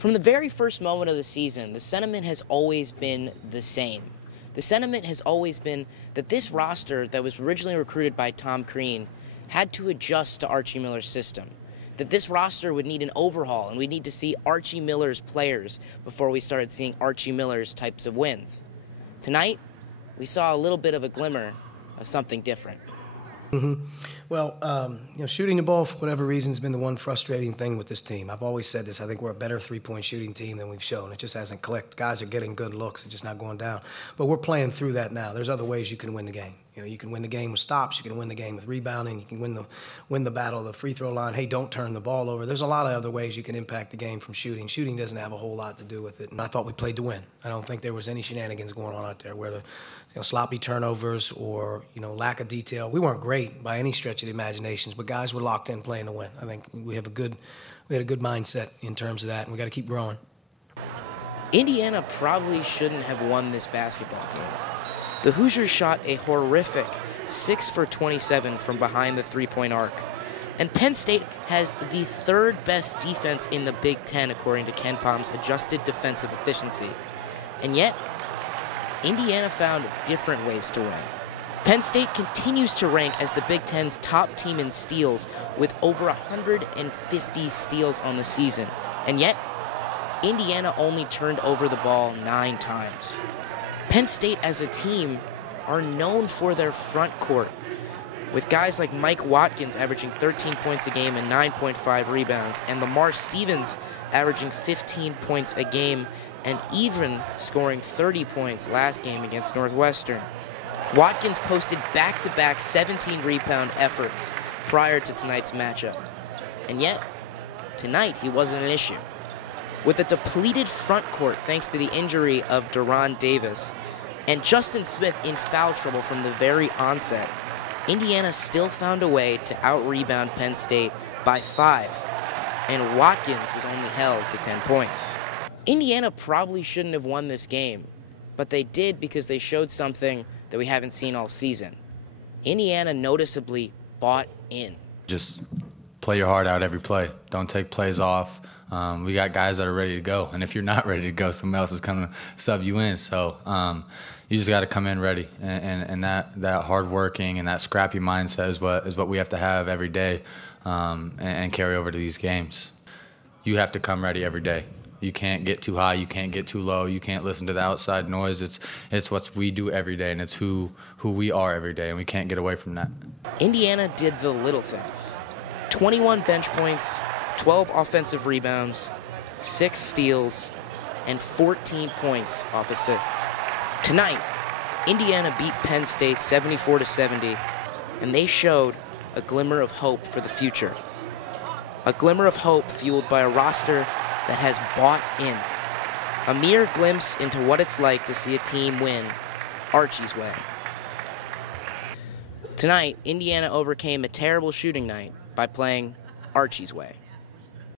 From the very first moment of the season, the sentiment has always been the same. The sentiment has always been that this roster that was originally recruited by Tom Crean had to adjust to Archie Miller's system. That this roster would need an overhaul, and we'd need to see Archie Miller's players before we started seeing Archie Miller's types of wins. Tonight, we saw a little bit of a glimmer of something different. Well, shooting the ball for whatever reason has been the one frustrating thing with this team. I've always said this. I think we're a better three-point shooting team than we've shown. It just hasn't clicked. Guys are getting good looks. It's just not going down. But we're playing through that now. There's other ways you can win the game. You can win the game with stops. You can win the game with rebounding. You can win the battle, the free throw line. Hey, don't turn the ball over. There's a lot of other ways you can impact the game from shooting. Shooting doesn't have a whole lot to do with it. And I thought we played to win. I don't think there was any shenanigans going on out there, whether sloppy turnovers or lack of detail. We weren't great by any stretch of the imaginations, but guys were locked in playing to win. I think we had a good mindset in terms of that, and we got to keep growing. Indiana probably shouldn't have won this basketball game. The Hoosiers shot a horrific 6 for 27 from behind the three-point arc. And Penn State has the third best defense in the Big Ten, according to Ken Palm's adjusted defensive efficiency. And yet, Indiana found different ways to win. Penn State continues to rank as the Big Ten's top team in steals with over 150 steals on the season. And yet, Indiana only turned over the ball 9 times. Penn State as a team are known for their front court, with guys like Mike Watkins averaging 13 points a game and 9.5 rebounds, and Lamar Stevens averaging 15 points a game and even scoring 30 points last game against Northwestern. Watkins posted back-to-back 17-rebound efforts prior to tonight's matchup. And yet, tonight he wasn't an issue. With a depleted front court thanks to the injury of Deron Davis and Justin Smith in foul trouble from the very onset, Indiana still found a way to out-rebound Penn State by 5, and Watkins was only held to 10 points. Indiana probably shouldn't have won this game, but they did because they showed something that we haven't seen all season. Indiana noticeably bought in. Just play your heart out every play. Don't take plays off. We got guys that are ready to go, and if you're not ready to go, someone else is coming to sub you in. So you just got to come in ready, and that hard working and that scrappy mindset is what we have to have every day, and carry over to these games. You have to come ready every day. You can't get too high. You can't get too low. You can't listen to the outside noise. It's what we do every day, and it's who we are every day, and we can't get away from that. Indiana did the little things. 21 bench points, 12 offensive rebounds, 6 steals, and 14 points off assists. Tonight, Indiana beat Penn State 74-70, and they showed a glimmer of hope for the future. A glimmer of hope fueled by a roster that has bought in. A mere glimpse into what it's like to see a team win Archie's way. Tonight, Indiana overcame a terrible shooting night by playing Archie's way.